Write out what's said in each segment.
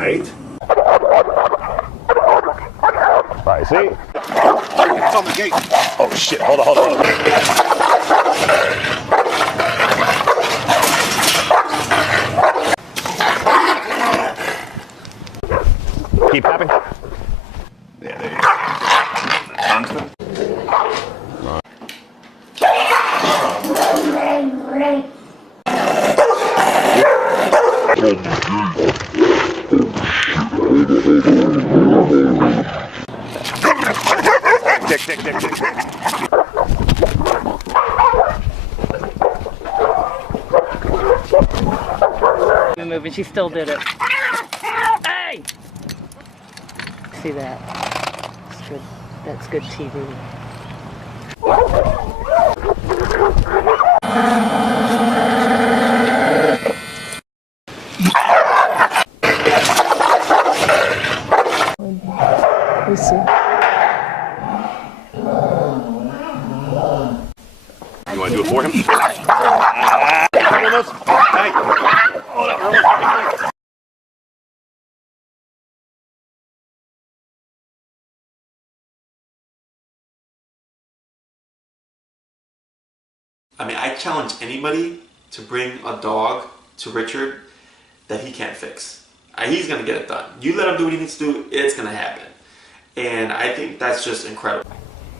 right. Right, see? It's on the gate. Oh shit, hold on. Keep tapping. Yeah, there you go. Constant. Tick. Move, and she still did it. Hey! See that? That's good. That's good TV. Let's see. You want to do it for him? I mean, I challenge anybody to bring a dog to Richard that he can't fix. He's going to get it done. You let him do what he needs to do, it's going to happen. And I think that's just incredible.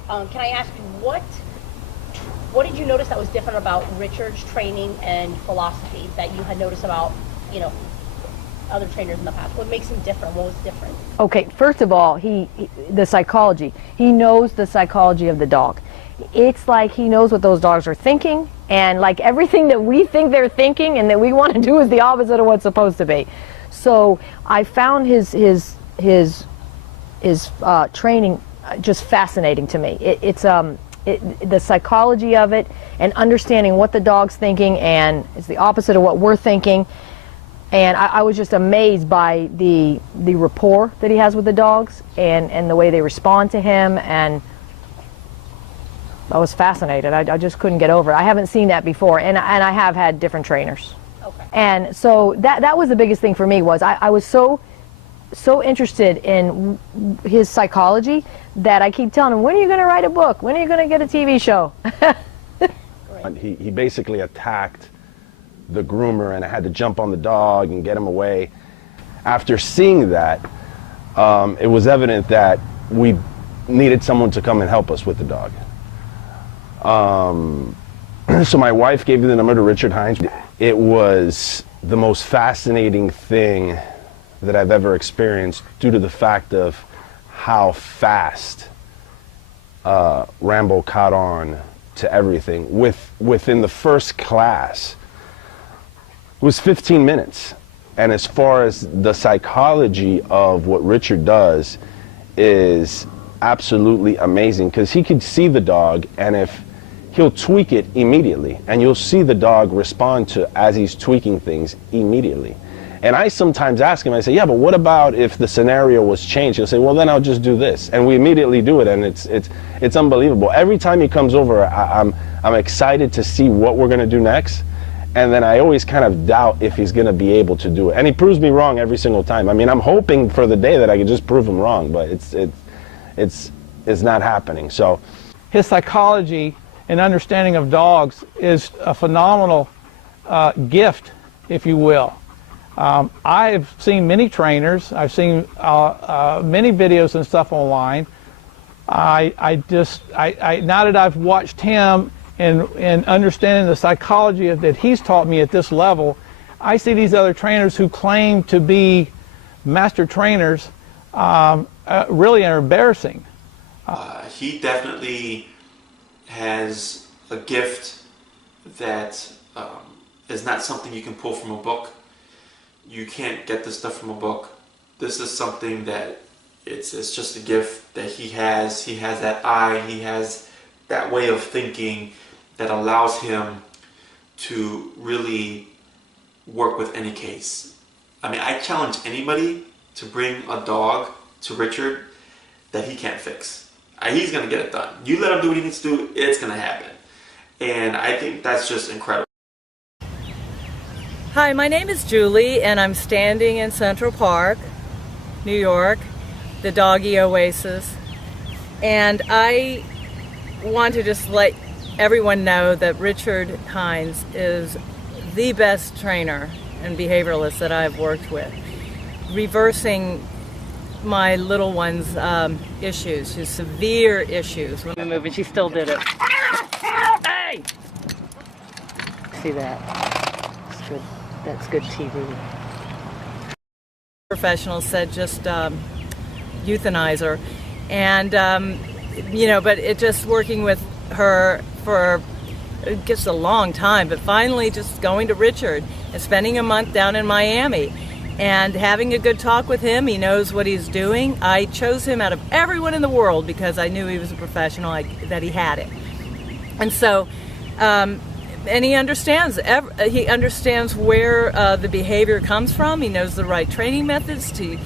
Can I ask, what did you notice that was different about Richard's training and philosophy that you had noticed about, you know, other trainers in the past? What makes him different? What was different? Okay, first of all, the psychology. He knows the psychology of the dog. It's like he knows what those dogs are thinking, and like everything that we think they're thinking and that we want to do is the opposite of what's supposed to be. So I found his training just fascinating to me. The psychology of it and understanding what the dog's thinking, and it's the opposite of what we're thinking. And I was just amazed by the rapport that he has with the dogs and the way they respond to him, and I was fascinated. I just couldn't get over it. I haven't seen that before, and I have had different trainers. Okay. And so that was the biggest thing for me. Was I was so interested in his psychology that I keep telling him, when are you going to write a book? When are you going to get a TV show? He basically attacked the groomer, and I had to jump on the dog and get him away. After seeing that, it was evident that we needed someone to come and help us with the dog. So my wife gave me the number to Richard Hines. It was the most fascinating thing that I've ever experienced, due to the fact of how fast Rambo caught on to everything. Within the first class, it was 15 minutes. And as far as the psychology of what Richard does is absolutely amazing, because he could see the dog, and if he'll tweak it immediately, and you'll see the dog respond to as he's tweaking things immediately. And I sometimes ask him, I say, yeah, but what about if the scenario was changed? He'll say, well, then I'll just do this. And we immediately do it, and it's unbelievable. Every time he comes over, I'm excited to see what we're going to do next. And then I always kind of doubt if he's going to be able to do it. And he proves me wrong every single time. I mean, I'm hoping for the day that I can just prove him wrong, but it's not happening. So his psychology and understanding of dogs is a phenomenal gift, if you will. I've seen many trainers. I've seen many videos and stuff online. Now that I've watched him and understanding the psychology that he's taught me at this level, I see these other trainers who claim to be master trainers really are embarrassing. He definitely has a gift that is not something you can pull from a book. You can't get this stuff from a book. This is something that it's just a gift that he has. He has that eye, he has that way of thinking that allows him to really work with any case. I mean, I challenge anybody to bring a dog to Richard that he can't fix. He's going to get it done. You let him do what he needs to do, it's going to happen. And I think that's just incredible. Hi, my name is Julie, and I'm standing in Central Park New York, the doggy oasis, and I want to just let everyone know that Richard Hines is the best trainer and behavioralist that I've worked with, reversing my little one's issues, his severe issues. When we move, and she still did it. Hey! See that? That's good. That's good TV. Professionals said just euthanize her, and you know, but it just working with her for just a long time, but finally just going to Richard and spending a month down in Miami and having a good talk with him. He knows what he's doing. I chose him out of everyone in the world because I knew he was a professional, that he had it. And so, and he understands where the behavior comes from. He knows the right training methods. He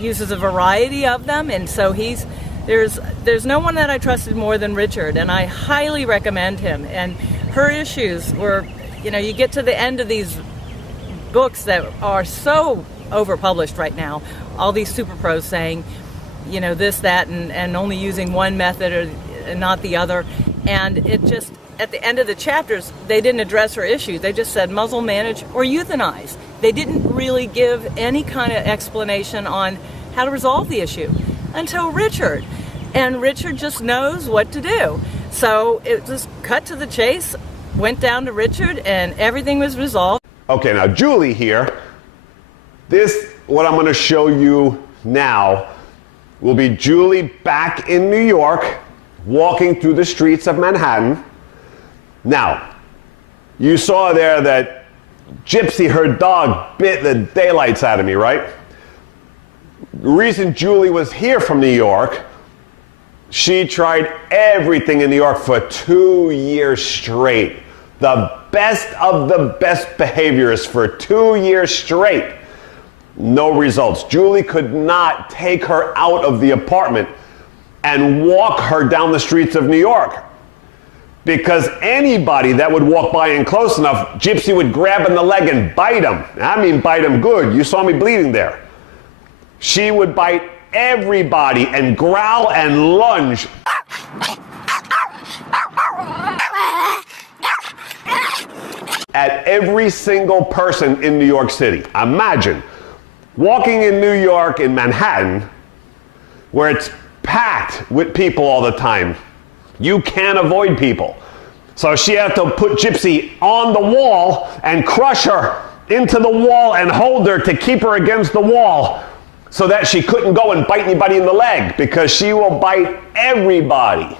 uses a variety of them, and so there's no one that I trusted more than Richard, and I highly recommend him. And her issues were, you know, you get to the end of these books that are so overpublished right now, all these super pros saying, you know, this, that, and only using one method or not the other, and it just, at the end of the chapters, they didn't address her issues. They just said muzzle, manage, or euthanize. They didn't really give any kind of explanation on how to resolve the issue until Richard. And Richard just knows what to do. So it just cut to the chase, went down to Richard, and everything was resolved. Okay, now Julie here, what I'm gonna show you now will be Julie back in New York, walking through the streets of Manhattan. Now, you saw there that Gypsy, her dog, bit the daylights out of me, right? The reason Julie was here from New York, she tried everything in New York for 2 years straight. The best of the best behaviorists for 2 years straight. No results. Julie could not take her out of the apartment and walk her down the streets of New York. Because anybody that would walk by and close enough, Gypsy would grab in the leg and bite him. I mean bite him good. You saw me bleeding there. She would bite everybody and growl and lunge. At every single person in New York City. Imagine walking in New York, in Manhattan, where it's packed with people all the time. You can't avoid people. So she had to put Gypsy on the wall and crush her into the wall and hold her to keep her against the wall so that she couldn't go and bite anybody in the leg, because she will bite everybody.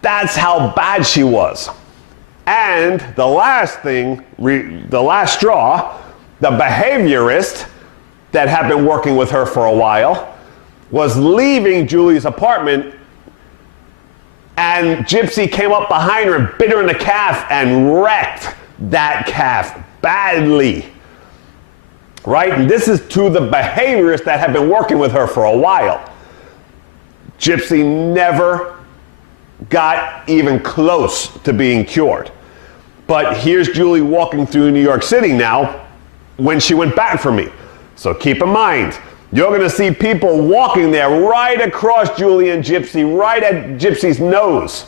That's how bad she was. And the last thing, the last straw, the behaviorist that had been working with her for a while was leaving Julie's apartment, and Gypsy came up behind her and bit her in the calf and wrecked that calf badly. Right? And this is to the behaviorist that had been working with her for a while. Gypsy never got even close to being cured. But here's Julie walking through New York City now when she went back for me. So keep in mind, you're going to see people walking there right across Julie and Gypsy, right at Gypsy's nose.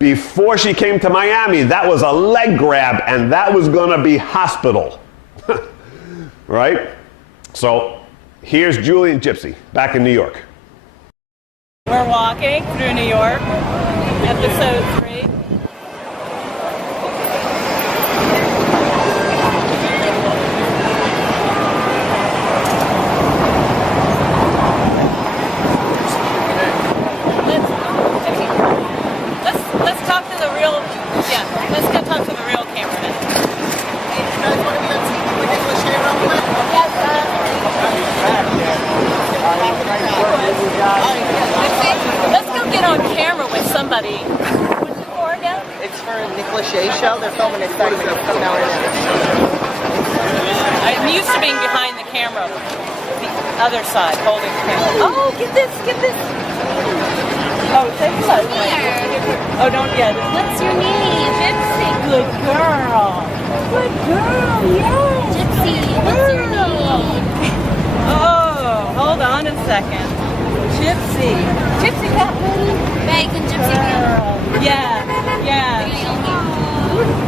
Before she came to Miami, that was a leg grab, and that was going to be hospital. Right? So here's Julie and Gypsy back in New York. We're walking through New York, episode 3. Let's talk to the real, let's go talk to the real cameraman. Hey, you guys want to be on TV with Nicholas Shea real quick? Let's go get on camera with somebody. What's it for again? It's for a Nicholas Shea show. They're filming a segment from now on. I'm used to being behind the camera, the other side, holding the camera. Oh, get this. Oh, say hello. Oh, don't yet. What's your name? Gypsy. Good girl. Good girl, yes. Gypsy, what's your name? Oh. second. Gypsy. Gypsy cat lady? Bacon gypsy girl. Yeah, yeah.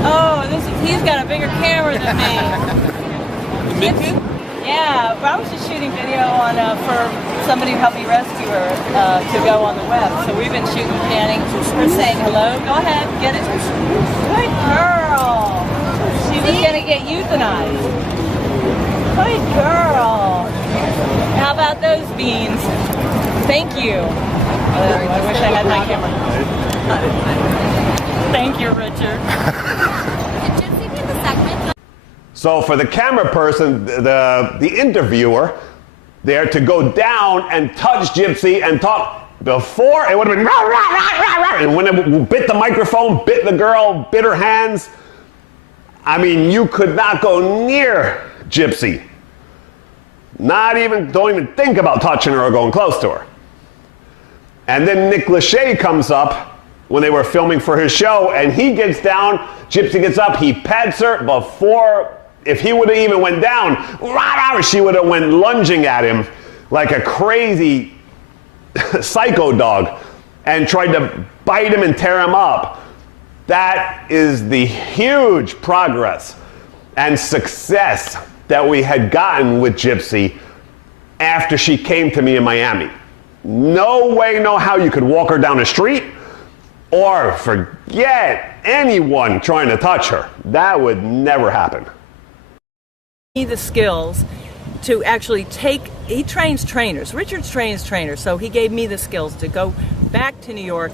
Oh, he's got a bigger camera than me. Gypsy? Yeah, but I was just shooting video on for somebody who helped me rescue her to go on the web. So we've been shooting, panning, her saying hello. Go ahead, get it. Good girl. She was gonna get euthanized. Good girl. How about those beans? Thank you. I wish I had my camera. Thank you, Richard. Did Gypsy be in the segment? So for the camera person, the interviewer, there to go down and touch Gypsy and talk before, it would have been rah, rah, rah, rah, rah. And when it bit the microphone, bit the girl, bit her hands, I mean, you could not go near Gypsy. Don't even think about touching her or going close to her. And then Nick Lachey comes up when they were filming for his show, and he gets down, Gypsy gets up, he pets her before, if he would have even went down, she would have went lunging at him like a crazy psycho dog and tried to bite him and tear him up. That is the huge progress and success that we had gotten with Gypsy after she came to me in Miami. No way, no how you could walk her down the street or forget anyone trying to touch her. That would never happen. The skills to actually he trains trainers. Richard's trains trainers, so he gave me the skills to go back to New York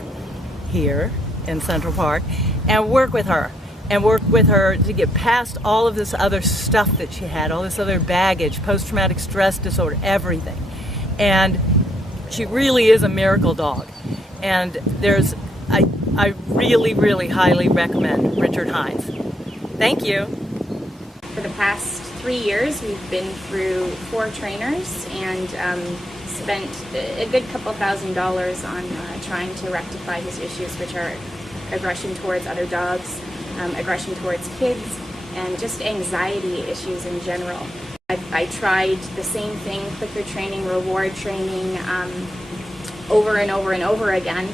here in Central Park and work with her to get past all of this other stuff that she had, all this other baggage, post-traumatic stress disorder, everything. And she really is a miracle dog. And I really, really highly recommend Richard Hines. Thank you. For the past 3 years, we've been through 4 trainers and spent a good couple $1,000s on trying to rectify his issues, which are aggression towards other dogs, aggression towards kids, and just anxiety issues in general. I tried the same thing, clicker training, reward training, over and over and over again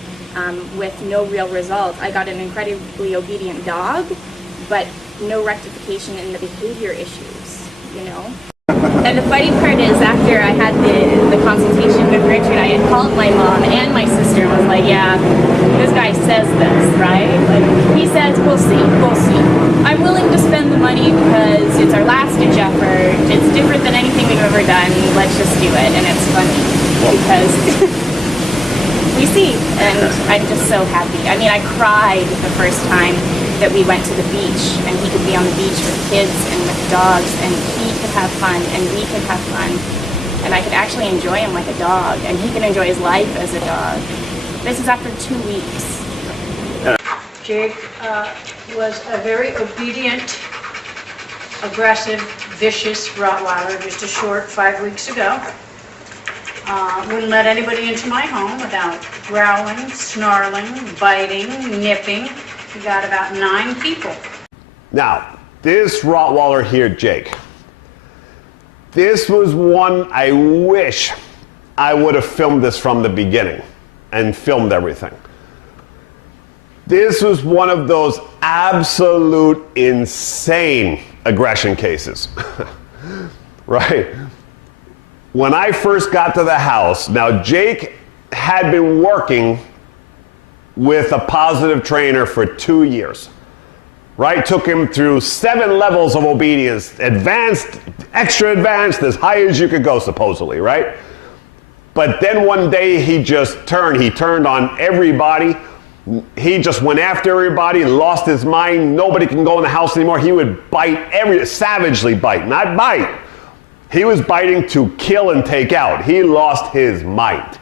with no real result. I got an incredibly obedient dog, but no rectification in the behavior issues, you know? And the funny part is, after I had the consultation with Richard, I had called my mom and my sister and was like, yeah, this guy says this, right? Like, he says, we'll see. I'm willing to spend the money because it's our last-ditch effort. It's different than anything we've ever done. Let's just do it. And it's funny because we see, and I'm just so happy. I mean, I cried the first time that we went to the beach, and he could be on the beach with kids and with dogs, and he could have fun, and we could have fun, and I could actually enjoy him like a dog, and he can enjoy his life as a dog. This is after 2 weeks. Jake was a very obedient, aggressive, vicious Rottweiler just a short 5 weeks ago. Wouldn't let anybody into my home without growling, snarling, biting, nipping. We got about 9 people. Now, this Rottweiler here, Jake, this was one I wish I would have filmed this from the beginning and filmed everything. This was one of those absolute insane aggression cases, right? When I first got to the house, now Jake had been working with a positive trainer for 2 years, right? Took him through 7 levels of obedience, advanced, extra advanced, as high as you could go supposedly, right? But then one day he turned on everybody. He just went after everybody, lost his mind. Nobody can go in the house anymore. He would savagely bite, not bite. He was biting to kill and take out. He lost his mind.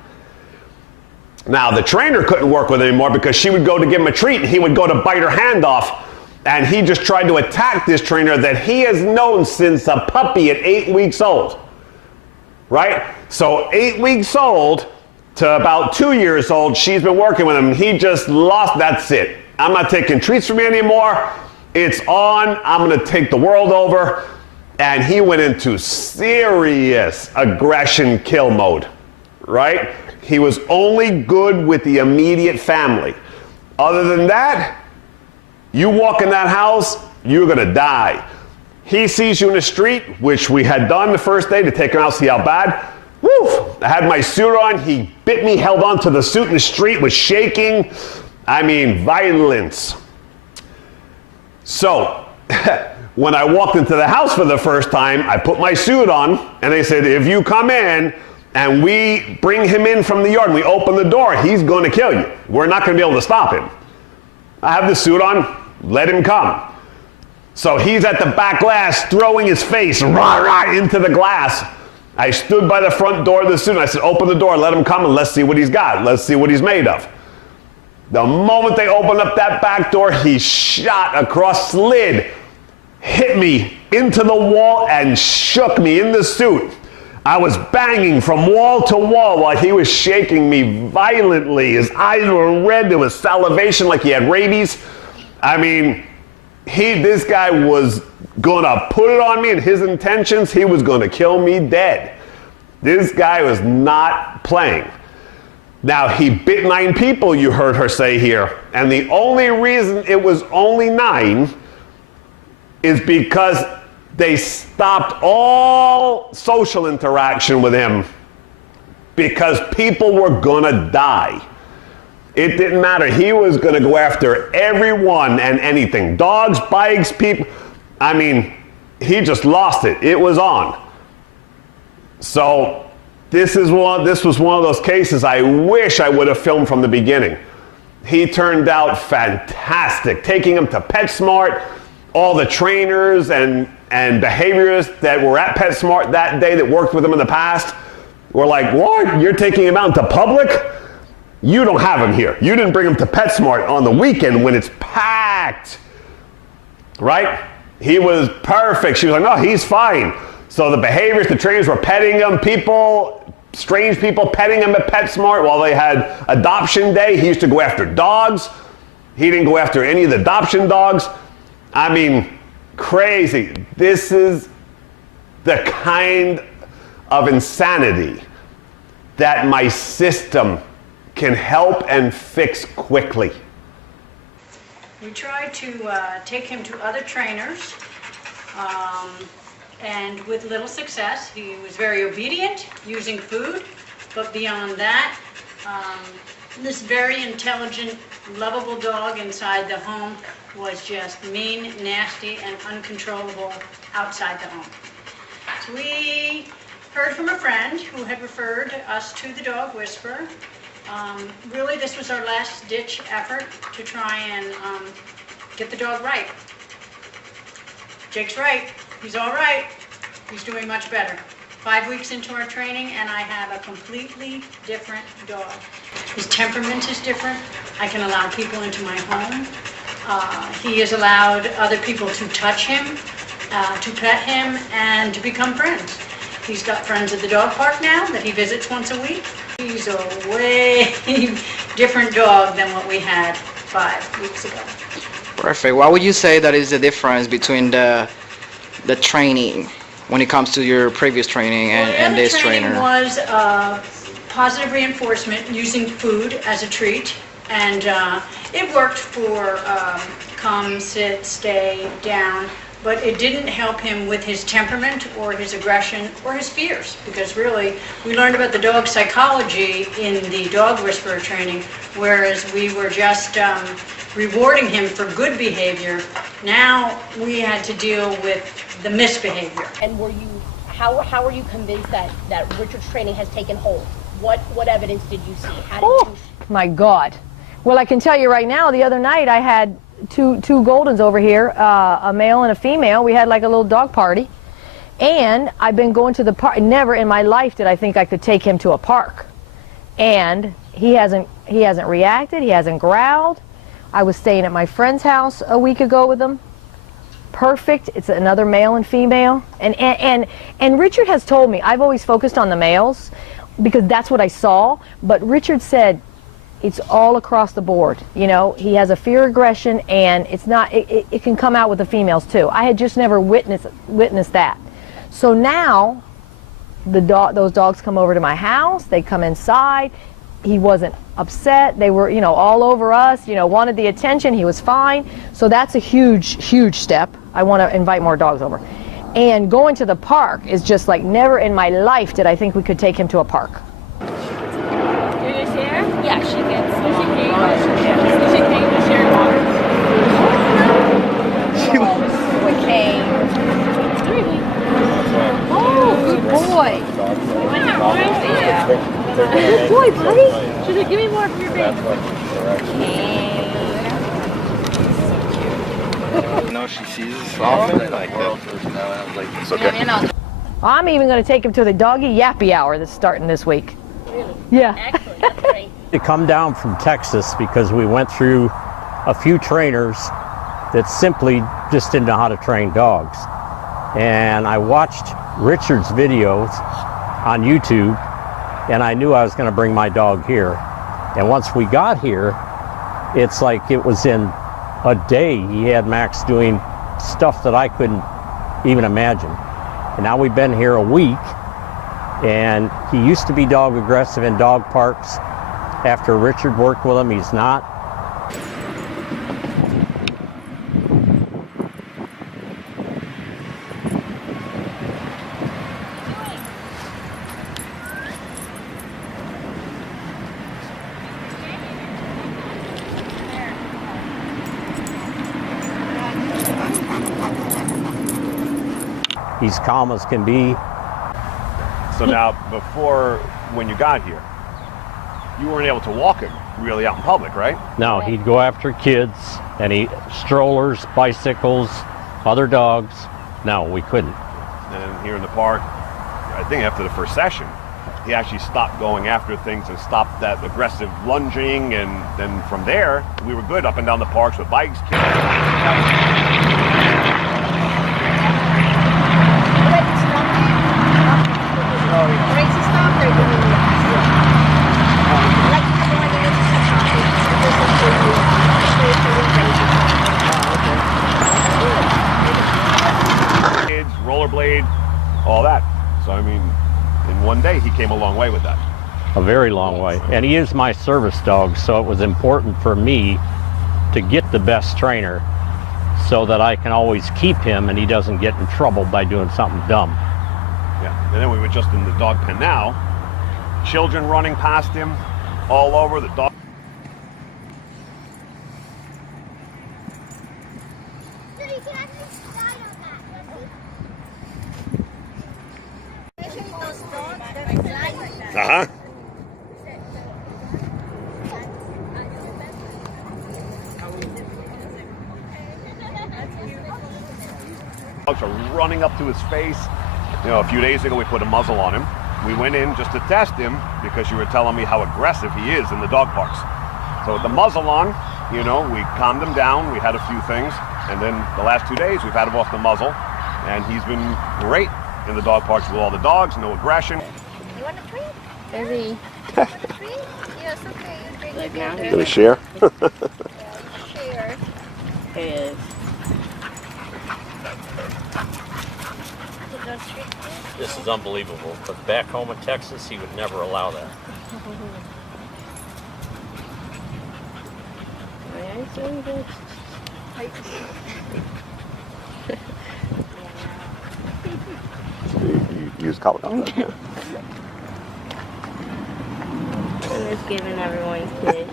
Now, the trainer couldn't work with him anymore because she would go to give him a treat and he would go to bite her hand off, and he just tried to attack this trainer that he has known since a puppy at 8 weeks old, right? So 8 weeks old to about 2 years old, she's been working with him. He just lost, that's it. I'm not taking treats from you anymore. It's on, I'm gonna take the world over. And he went into serious aggression kill mode. right? He was only good with the immediate family. Other than that, you walk in that house, you're gonna die. He sees you in the street, which we had done the first day to take him out, see how bad. Woo! I had my suit on, he bit me, held on to the suit in the street, was shaking. I mean, violence. So, when I walked into the house for the first time, I put my suit on, and they said, if you come in and we bring him in from the yard and we open the door, he's going to kill you. We're not going to be able to stop him. I have the suit on, let him come. So he's at the back glass throwing his face rah, rah, into the glass. I stood by the front door of the suit and I said, open the door, let him come and let's see what he's got. Let's see what he's made of. The moment they opened up that back door, he shot across, slid, hit me into the wall and shook me in the suit. I was banging from wall to wall while he was shaking me violently. His eyes were red, there was salivation like he had rabies. I mean, this guy was gonna put it on me, and his intentions, he was gonna kill me dead. This guy was not playing. Now, he bit 9 people, you heard her say here, and the only reason it was only 9 is because they stopped all social interaction with him because people were gonna die. It didn't matter. He was gonna go after everyone and anything. Dogs, bikes, people. I mean, he just lost it. It was on. So this was one of those cases I wish I would have filmed from the beginning. He turned out fantastic. Taking him to PetSmart, all the trainers and behaviorists that were at PetSmart that day that worked with him in the past were like, what? You're taking him out into public? You don't have him here. You didn't bring him to PetSmart on the weekend when it's packed, right? He was perfect. She was like, no, he's fine. So the behaviorists, the trainers were petting him. People, strange people petting him at PetSmart while they had adoption day. He used to go after dogs. He didn't go after any of the adoption dogs. I mean, crazy. This is the kind of insanity that my system can help and fix quickly. We tried to take him to other trainers, and with little success. He was very obedient, using food, but beyond that, this very intelligent, lovable dog inside the home was just mean, nasty, and uncontrollable outside the home. So we heard from a friend who had referred us to the dog whisperer. Really, this was our last-ditch effort to try and get the dog right. Jake's right. He's all right. He's doing much better. 5 weeks into our training, and I have a completely different dog. His temperament is different. I can allow people into my home. He has allowed other people to touch him, to pet him, and to become friends. He's got friends at the dog park now that he visits once a week. He's a way different dog than what we had 5 weeks ago. Perfect. What would you say that is the difference between the training when it comes to your previous training and this trainer? The training was positive reinforcement using food as a treat, and it worked for come, sit, stay, down. But it didn't help him with his temperament or his aggression or his fears, because really we learned about the dog psychology in the dog whisperer training, whereas we were just rewarding him for good behavior. Now we had to deal with the misbehavior. And how were you convinced that Richard's training has taken hold? What evidence did you see? How did you... My God. Well, I can tell you right now, the other night I had two Goldens over here, a male and a female. We had like a little dog party, and I've been going to the park. Never in my life did I think I could take him to a park, and he hasn't reacted. He hasn't growled. I was staying at my friend's house a week ago with him. Perfect. It's another male and female, and Richard has told me, I've always focused on the males because that's what I saw, but Richard said it's all across the board. You know, he has a fear aggression, and it's not, it can come out with the females too. I had just never witnessed that. So now those dogs come over to my house, they come inside. He wasn't upset. They were, all over us, wanted the attention. He was fine. So that's a huge, huge step. I want to invite more dogs over. And going to the park is just like, never in my life did I think we could take him to a park. Do you share? Yeah, she gets. Does she pay? Does she pay to share water? We came. Oh, good boy. Yeah. Good boy, buddy. She's like, give me more from your bag. No, she sees us often. Like that. It's okay. I'm even going to take him to the doggy yappy hour that's starting this week. Really? Yeah. Excellent. That's great. To come down from Texas because we went through a few trainers that simply just didn't know how to train dogs. And I watched Richard's videos on YouTube, and I knew I was going to bring my dog here. And once we got here, it's like it was in a day he had Max doing stuff that I couldn't even imagine. And now we've been here a week, and he used to be dog aggressive in dog parks. After Richard worked with him, he's not. He's calm as can be. So now, before, when you got here, you weren't able to walk him really out in public, right? No, he'd go after kids, and strollers, bicycles, other dogs. No, we couldn't. And here in the park, I think after the first session, he actually stopped going after things and stopped that aggressive lunging, and then from there, we were good up and down the parks with bikes, kids. Kids, rollerblade, all that. So I mean, in one day he came a long way with that. A very long way. And he is my service dog, so it was important for me to get the best trainer so that I can always keep him and he doesn't get in trouble by doing something dumb. Yeah, and then we were just in the dog pen now. Children running past him all over the dog. Uh-huh. Dogs are running up to his face. A few days ago we put a muzzle on him. We went in just to test him because you were telling me how aggressive he is in the dog parks. So with the muzzle on, we calmed him down. We had a few things. And then the last 2 days we've had him off the muzzle. And he's been great in the dog parks with all the dogs, no aggression. You want a treat? Baby. You want a treat? Yes, okay. You drink it. Gonna share? Share. It is. This is unbelievable, but back home in Texas, he would never allow that. You use color. I'm just giving everyone kisses.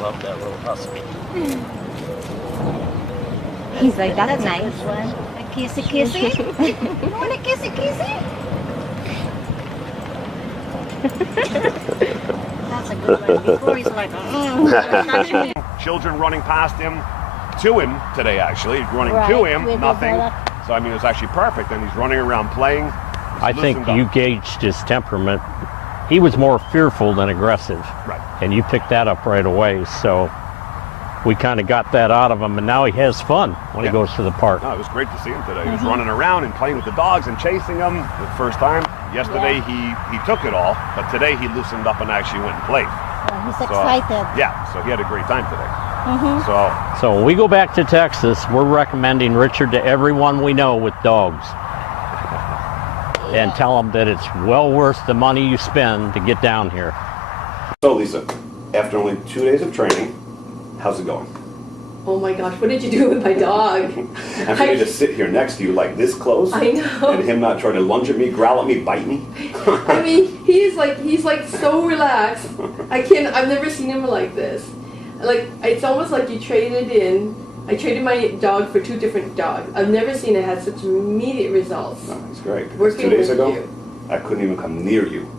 Love that little husky. He's like, that's nice. A kissy kissy? You want a kissy kissy? That's a good one. Before he's like, Children running past him, to him today actually, running to him, nothing. So I mean, it was actually perfect, and he's running around playing. I think you gauged his temperament. He was more fearful than aggressive. Right. And you picked that up right away, so we kind of got that out of him, and now he has fun when he goes to the park. No, it was great to see him today. He was running around and playing with the dogs and chasing them the first time. Yesterday he took it all, but today he loosened up and actually went and played. he's excited. Yeah, so he had a great time today. So when we go back to Texas, we're recommending Richard to everyone we know with dogs. And tell them that it's well worth the money you spend to get down here. So Lisa, after only 2 days of training, how's it going? Oh my gosh, what did you do with my dog? And for me to sit here next to you like this close, I know. and him not try to lunge at me, growl at me, bite me. I mean, he's like so relaxed. I've never seen him like this. Like, it's almost like you traded in. I traded my dog for 2 different dogs. I've never seen it have such immediate results. No, it's great. Working 2 days with ago, you. I couldn't even come near you.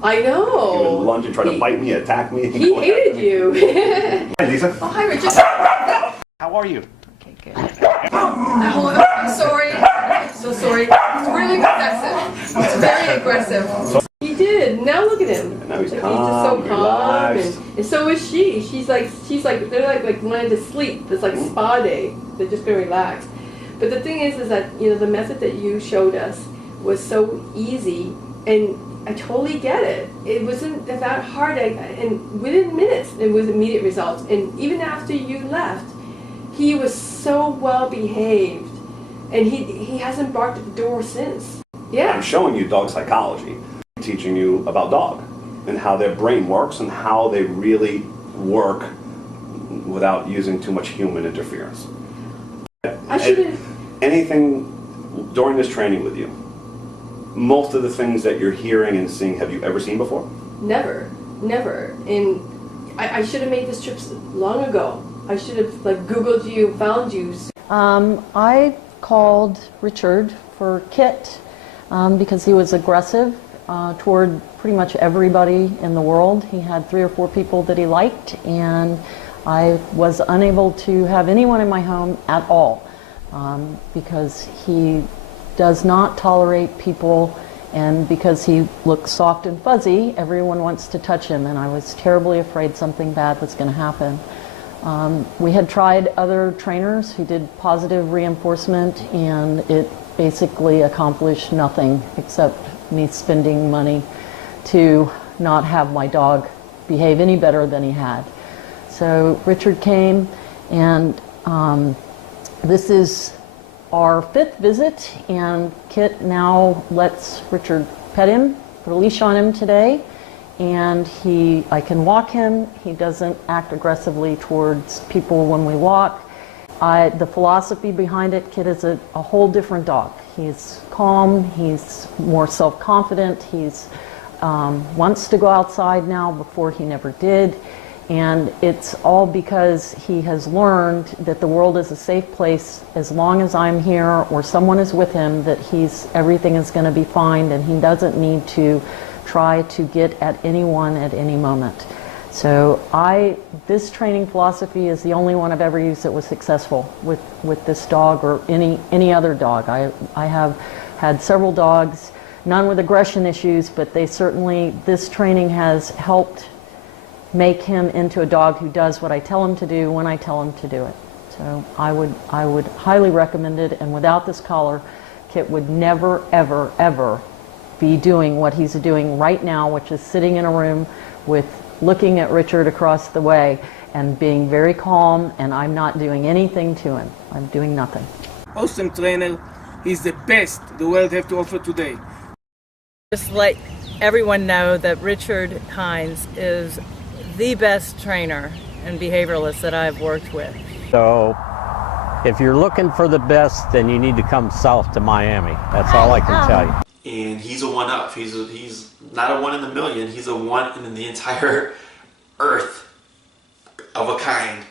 I know. He would lunge and try to bite me, attack me. He hated you. Hi, Lisa. Oh, hi, Richard. How are you? Okay, good. I'm sorry. I'm so sorry. It's really aggressive. It's very aggressive. He did. Now look at him. And now he's like, calm, he's just so calm, relaxed. and so is she. She's like they're like wanting to sleep. It's like spa day. They're just gonna relax. But the thing is that the method that you showed us was so easy, and I totally get it. It wasn't that hard, and within minutes it was immediate results. And even after you left, he was so well behaved, and he hasn't barked at the door since. Yeah. I'm showing you dog psychology, teaching you about dog and how their brain works and how they really work without using too much human interference. I should have. Anything during this training with you, most of the things that you're hearing and seeing, have you ever seen before? Never. And I should have made this trip long ago. I should have Googled you, found you. I called Richard for Kit because he was aggressive toward pretty much everybody in the world. He had 3 or 4 people that he liked, and I was unable to have anyone in my home at all because he does not tolerate people, and because he looks soft and fuzzy, everyone wants to touch him, and I was terribly afraid something bad was going to happen. We had tried other trainers who did positive reinforcement, and it basically accomplished nothing except me spending money to not have my dog behave any better than he had. So Richard came, and this is our 5th visit, and Kit now lets Richard pet him, put a leash on him today, and I can walk him. He doesn't act aggressively towards people when we walk. The philosophy behind it, Kit is a whole different dog. He's calm, he's more self-confident, he's wants to go outside now before he never did. And it's all because he has learned that the world is a safe place as long as I'm here or someone is with him, that everything is going to be fine, and he doesn't need to try to get at anyone at any moment. So this training philosophy is the only one I've ever used that was successful with this dog or any other dog. I have had several dogs, none with aggression issues, but this training has helped make him into a dog who does what I tell him to do when I tell him to do it. So I would highly recommend it, and without this collar, Kit would never, ever, ever be doing what he's doing right now, which is sitting in a room looking at Richard across the way and being very calm, and I'm not doing anything to him. I'm doing nothing. Awesome trainer. He's the best the world have to offer today. Just let everyone know that Richard Hines is the best trainer and behavioralist that I've worked with. So if you're looking for the best, then you need to come south to Miami. That's all I can tell you. And he's a one-up. He's not a 1 in a million. He's a 1 in the entire earth of a kind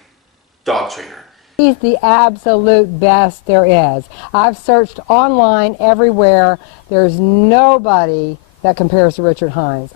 dog trainer. He's the absolute best there is. I've searched online everywhere. There's nobody that compares to Richard Hines.